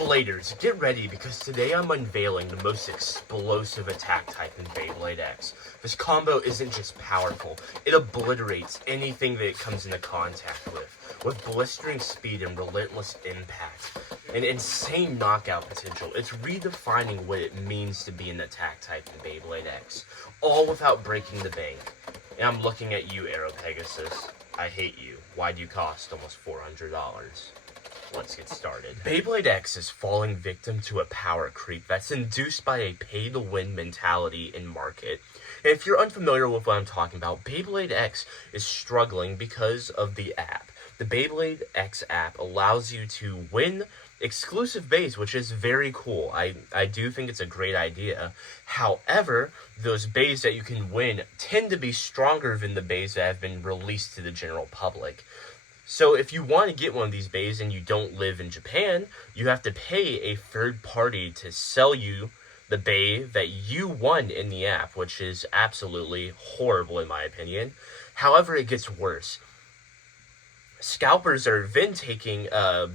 Bladers, get ready because today I'm unveiling the most explosive attack type in Beyblade X. This combo isn't just powerful, it obliterates anything that it comes into contact with blistering speed and relentless impact. An insane knockout potential. It's redefining what it means to be an attack type in Beyblade X, all without breaking the bank. And I'm looking at you, Aero Pegasus. I hate you. Why do you cost almost $400? Let's get started. Beyblade X is falling victim to a power creep that's induced by a pay-to-win mentality in market. And if you're unfamiliar with what I'm talking about, Beyblade X is struggling because of the app. The Beyblade X app allows you to win exclusive bays, which is very cool. I do think it's a great idea. However, those bays that you can win tend to be stronger than the bays that have been released to the general public. So if you want to get one of these bays and you don't live in Japan, you have to pay a third party to sell you the bay that you won in the app, which is absolutely horrible in my opinion. However, it gets worse. Scalpers are then taking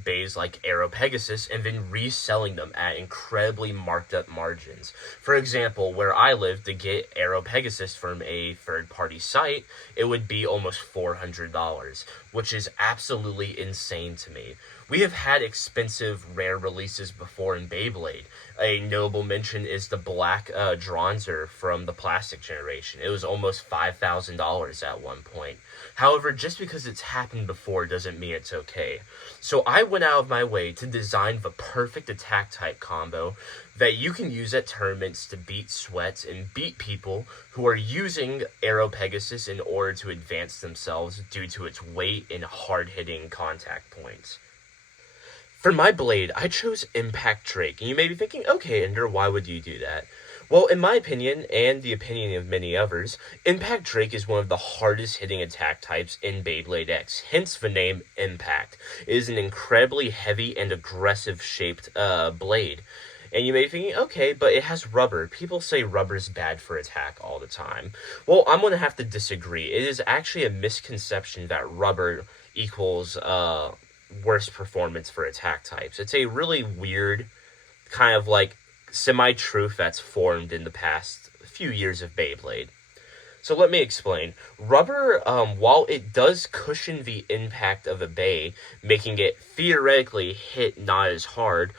bays like Aero Pegasus and then reselling them at incredibly marked up margins. For example, where I live, to get Aero Pegasus from a third-party site, it would be almost $400, which is absolutely insane to me. We have had expensive rare releases before in Beyblade. A notable mention is the black Dronzer from the plastic generation. It was almost $5,000 at one point. However, just because it's happened before doesn't mean it's okay. So I went out of my way to design the perfect attack type combo that you can use at tournaments to beat sweats and beat people who are using Aero Pegasus in order to advance themselves due to its weight and hard-hitting contact points. For my blade, I chose Impact Drake, and you may be thinking, okay, Ender, why would you do that? Well, in my opinion, and the opinion of many others, Impact Drake is one of the hardest hitting attack types in Beyblade X, hence the name Impact. It is an incredibly heavy and aggressive shaped blade. And you may be thinking, okay, but it has rubber. People say rubber's bad for attack all the time. Well, I'm going to have to disagree. It is actually a misconception that rubber equals worse performance for attack types. It's a really weird kind of like semi-truth that's formed in the past few years of Beyblade. So let me explain. Rubber, while it does cushion the impact of a bay, making it theoretically hit not as hard,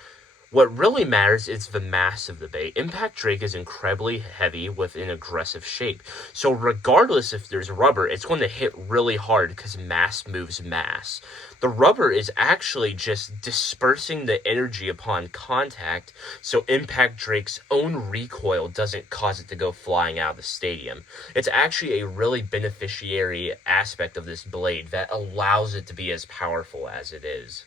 what really matters is the mass of the bay. Impact Drake is incredibly heavy with an aggressive shape. So regardless if there's rubber, it's going to hit really hard because mass moves mass. The rubber is actually just dispersing the energy upon contact, so Impact Drake's own recoil doesn't cause it to go flying out of the stadium. It's actually a really beneficiary aspect of this blade that allows it to be as powerful as it is.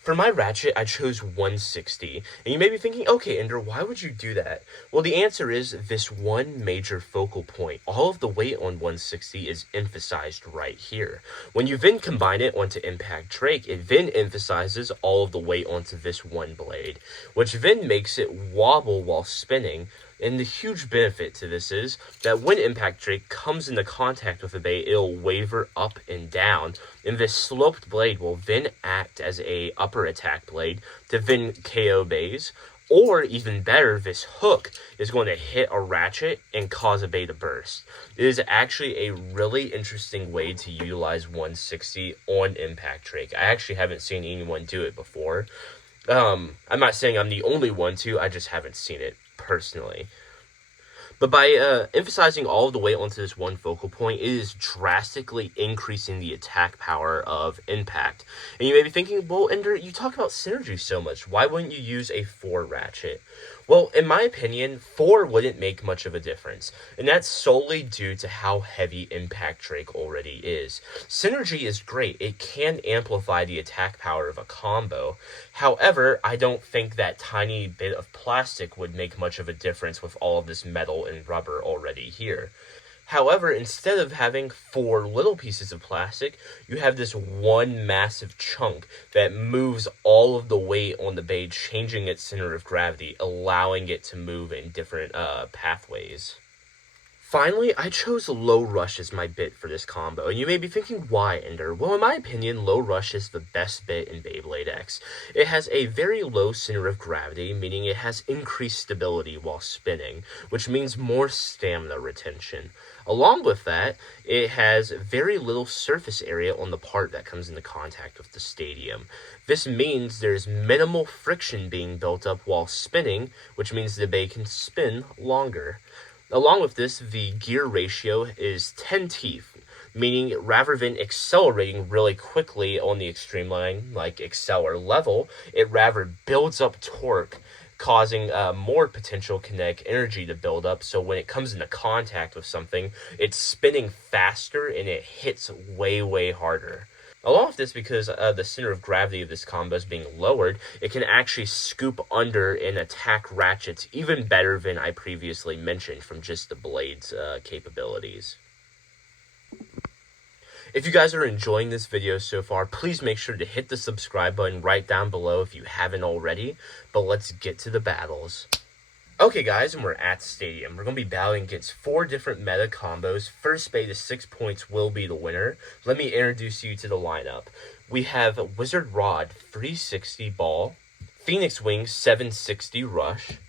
For my Ratchet, I chose 160, and you may be thinking, okay, Ender, why would you do that? Well, the answer is this one major focal point. All of the weight on 160 is emphasized right here. When you then combine it onto Impact Drake, it then emphasizes all of the weight onto this one blade, which then makes it wobble while spinning. And the huge benefit to this is that when Impact Drake comes into contact with a bay, it'll waver up and down, and this sloped blade will then act as a upper attack blade to then KO bays, or even better, this hook is going to hit a Ratchet and cause a bay to burst. It is actually a really interesting way to utilize 160 on Impact Drake. I actually haven't seen anyone do it before. I'm not saying I'm the only one to, I just haven't seen it personally. But by emphasizing all of the weight onto this one focal point, it is drastically increasing the attack power of Impact. And you may be thinking, well, Ender, you talk about synergy so much. Why wouldn't you use a 4 Ratchet? Well, in my opinion, 4 wouldn't make much of a difference. And that's solely due to how heavy Impact Drake already is. Synergy is great. It can amplify the attack power of a combo. However, I don't think that tiny bit of plastic would make much of a difference with all of this metal and rubber already here. However, instead of having 4 little pieces of plastic, you have this one massive chunk that moves all of the weight on the bay, changing its center of gravity, allowing it to move in different pathways. Finally, I chose Low Rush as my bit for this combo, and you may be thinking, why, Ender? Well, in my opinion, Low Rush is the best bit in Beyblade X. It has a very low center of gravity, meaning it has increased stability while spinning, which means more stamina retention. Along with that, it has very little surface area on the part that comes into contact with the stadium. This means there's minimal friction being built up while spinning, which means the bay can spin longer. Along with this, the gear ratio is 10 teeth, meaning rather than accelerating really quickly on the extreme line, like acceler level, it rather builds up torque, causing more potential kinetic energy to build up, so when it comes into contact with something, it's spinning faster and it hits way, way harder. Along with this, because the center of gravity of this combo is being lowered, it can actually scoop under and attack Ratchets even better than I previously mentioned from just the blade's capabilities. If you guys are enjoying this video so far, please make sure to hit the subscribe button right down below if you haven't already, but let's get to the battles. Okay guys, and we're at Stadium. We're going to be battling against 4 different meta combos. First bay to 6 points will be the winner. Let me introduce you to the lineup. We have Wizard Rod 360 ball, Phoenix Wing 760 rush,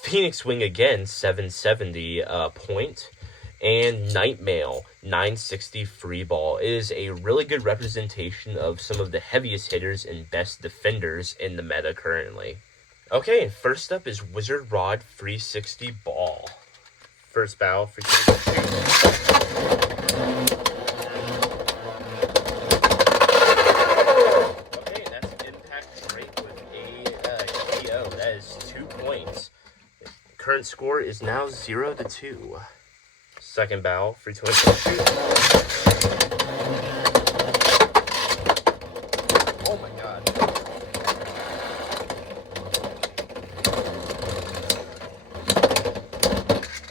Phoenix Wing again 770 point, and Night Mail 960 free ball. It is a really good representation of some of the heaviest hitters and best defenders in the meta currently. Okay, and first up is Wizard Rod 360 ball. First battle for shoot. Okay, and that's Impact Drake with a KO. That is 2 points. Current score is now 0-2. Second battle for 20 shoot. Oh my god.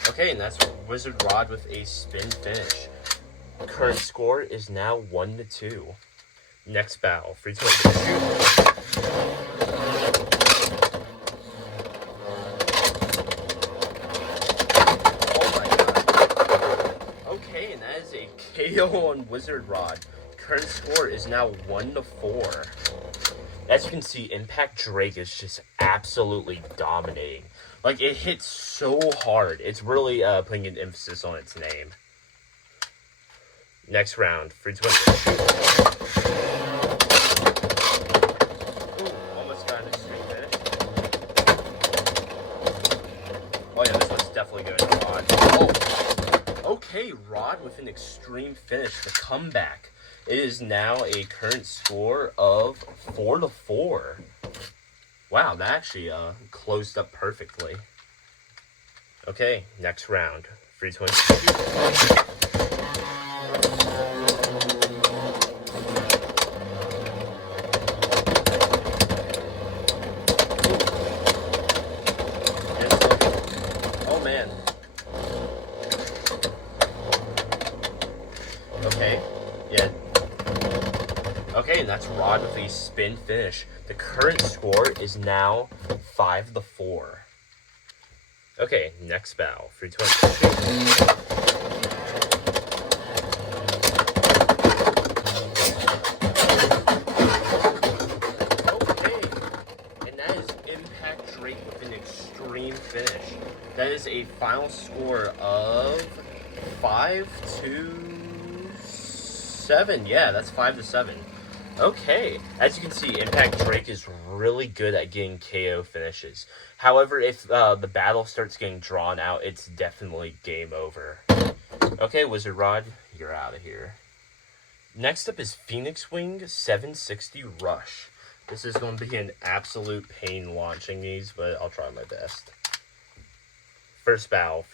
Okay, and that's Wizard Rod with a spin finish. Current score is now 1-2. Next battle, 320 shoot. Oh my god. Okay, and that is a KO on Wizard Rod. Current score is now 1-4. As you can see, Impact Drake is just absolutely dominating. Like, it hits so hard. It's really putting an emphasis on its name. Next round, 320. Ooh, almost got an extreme finish. Oh yeah, this one's definitely going to Rod. Oh, okay, Rod with an extreme finish. The comeback. It is now a current score of 4-4. Wow, that actually closed up perfectly. Okay, next round. 320. Oh man. Okay, yeah. Okay, and that's Rod with a spin finish. The current score is now 5-4. Okay, next battle. 320. Okay, and that is Impact Drake with an extreme finish. That is a final score of 5-7. Yeah, that's 5-7. Okay, as you can see, Impact Drake is really good at getting KO finishes. However, if the battle starts getting drawn out, it's definitely game over. Okay, Wizard Rod, you're out of here. Next up is Phoenix Wing 760 Rush. This is going to be an absolute pain launching these, but I'll try my best. First battle.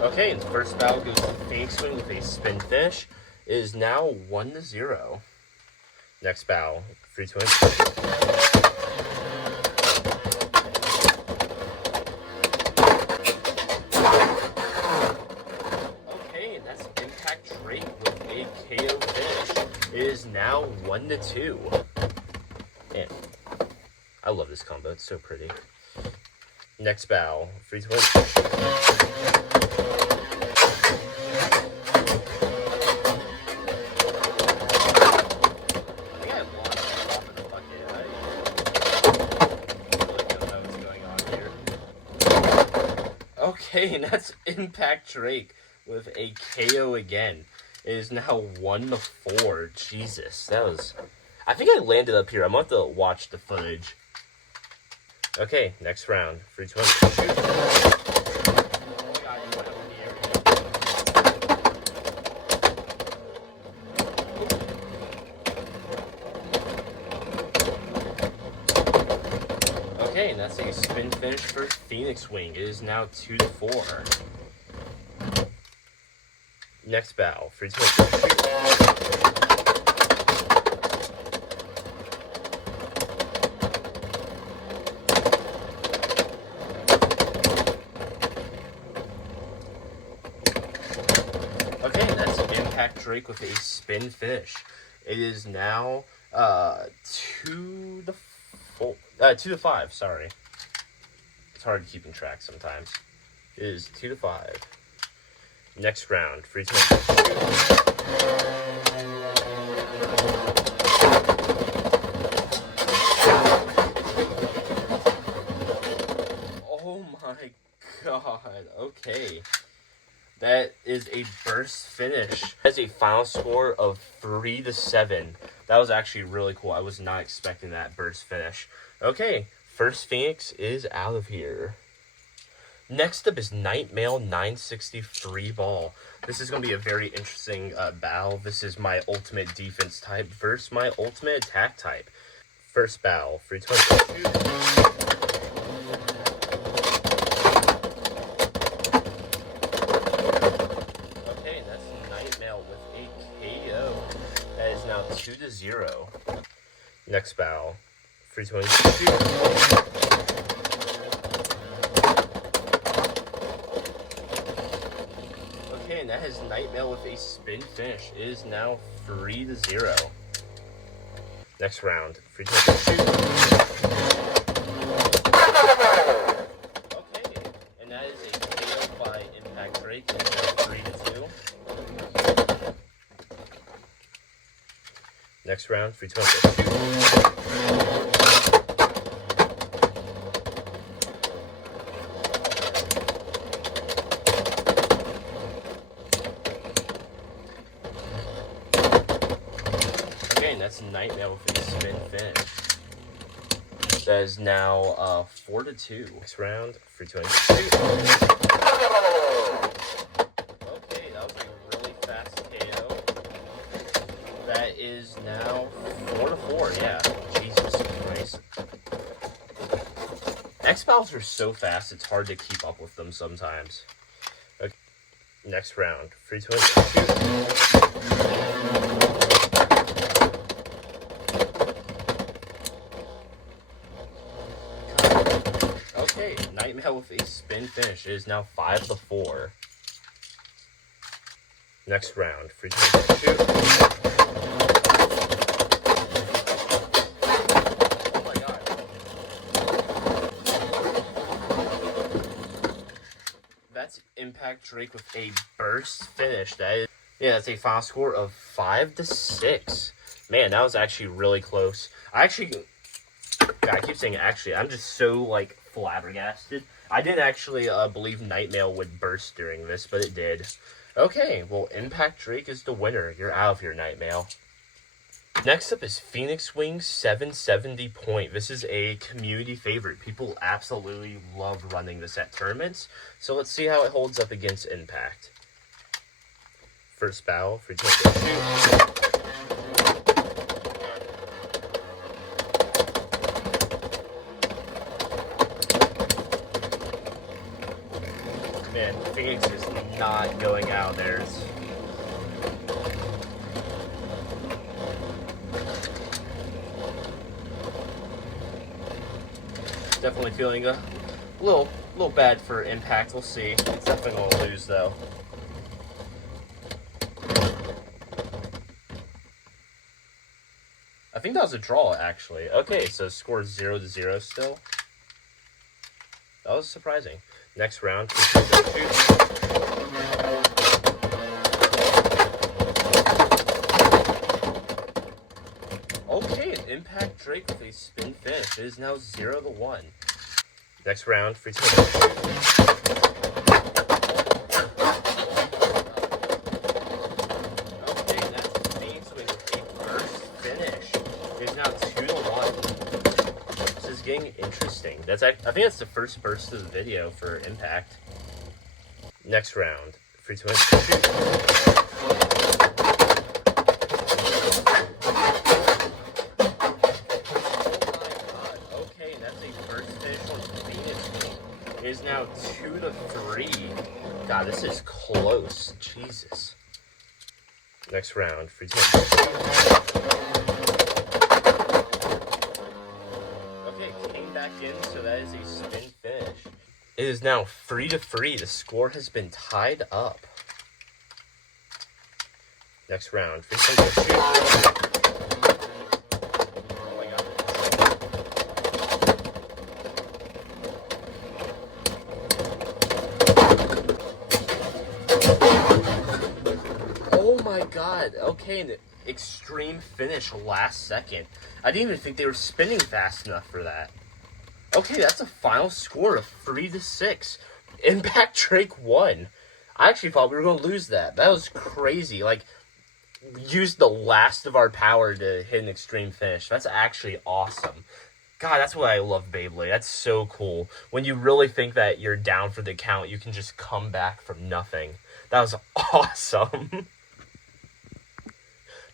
Okay, and the first battle goes to Phoenix Wing with a spin finish. It is now 1-0. Next battle, 320. Okay, and that's Impact Drake with a 1-2. Man, I love this combo. It's so pretty. Next battle. 320. Okay, and that's Impact Drake with a KO again. It is now 1-4. Jesus, that was... I think I landed up here. I'm going to have to watch the footage. Okay, next round. 320. Okay, and that's a spin finish for Phoenix Wing. It is now 2-4. Next battle. 320. Okay, that's Impact Drake with a spin finish. It is now 2-5. Sorry, it's hard keeping track sometimes. It is 2-5. Next round, 320. Oh my god! Okay. That is a burst finish. That's a final score of 3-7. That was actually really cool. I was not expecting that burst finish. Okay, first Phoenix is out of here. Next up is Nightmail 963 Ball. This is going to be a very interesting battle. This is my ultimate defense type versus my ultimate attack type. First battle, 320. That is now 2-0. Next battle, 322. Okay, and that is Nightmail with a spin finish. It is now 3-0. Next round, 322. Okay, and that is a KO by Impact Drake. It is now 3-2. Next round, 320. Okay, and that's Nightmare with a spin finish. That is now 4-2. Next round, 320. Okay, that was a really fast KO. That is now 4-4, yeah. Jesus Christ. X-Battles are so fast, it's hard to keep up with them sometimes. Okay. Next round. 320. Okay, Nightmare with a spin finish. It is now 5-4. Next round. 320. That's Impact Drake with a burst finish. That's a final score of 5-6. Man, that was actually really close. I keep saying actually. I'm just so like flabbergasted. I didn't actually believe Nightmail would burst during this, but it did. Okay, well, Impact Drake is the winner. You're out of here, Nightmail. Next up is Phoenix Wing 770 Point. This is a community favorite. People absolutely love running this at tournaments. So let's see how it holds up against Impact. First battle for 2. Man, Phoenix is not going out there. Definitely feeling a little bad for Impact. We'll see. It's definitely going to lose, though. think that was a draw, actually. Okay, so score 0-0 still. That was surprising. Next round. Okay, an Impact Drake with a spin finish. It is now 0-1. Next round. Free spin. Okay, that's Phoenix with a first finish. It is now 2-1. This is getting interesting. I think that's the first burst of the video for Impact. Next round. Free to win. Okay, that's a first finish on Phoenix. It is now 2-3. God, this is close. Jesus. Next round. Free to win. Okay, came back in, so that is a spin finish. It is now 3-3. The score has been tied up. Next round. Free spin. Oh my god. Oh my god. Okay, an extreme finish last second. I didn't even think they were spinning fast enough for that. Okay, that's a final score of 3-6. Impact Drake won. I actually thought we were going to lose that. That was crazy. Like, we used the last of our power to hit an extreme finish. That's actually awesome. God, that's why I love Beyblade. That's so cool. When you really think that you're down for the count, you can just come back from nothing. That was awesome.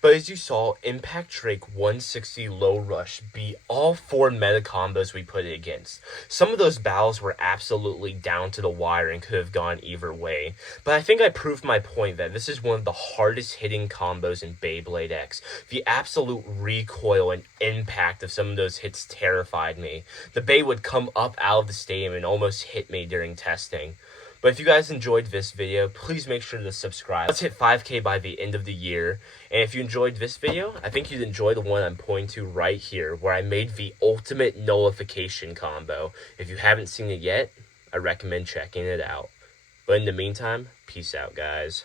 But as you saw, Impact Drake 160 Low Rush beat all 4 meta combos we put it against. Some of those battles were absolutely down to the wire and could have gone either way. But I think I proved my point that this is one of the hardest hitting combos in Beyblade X. The absolute recoil and impact of some of those hits terrified me. The Bey would come up out of the stadium and almost hit me during testing. But if you guys enjoyed this video, please make sure to subscribe. Let's hit 5K by the end of the year. And if you enjoyed this video, I think you'd enjoy the one I'm pointing to right here, where I made the ultimate nullification combo. If you haven't seen it yet, I recommend checking it out. But in the meantime, peace out, guys.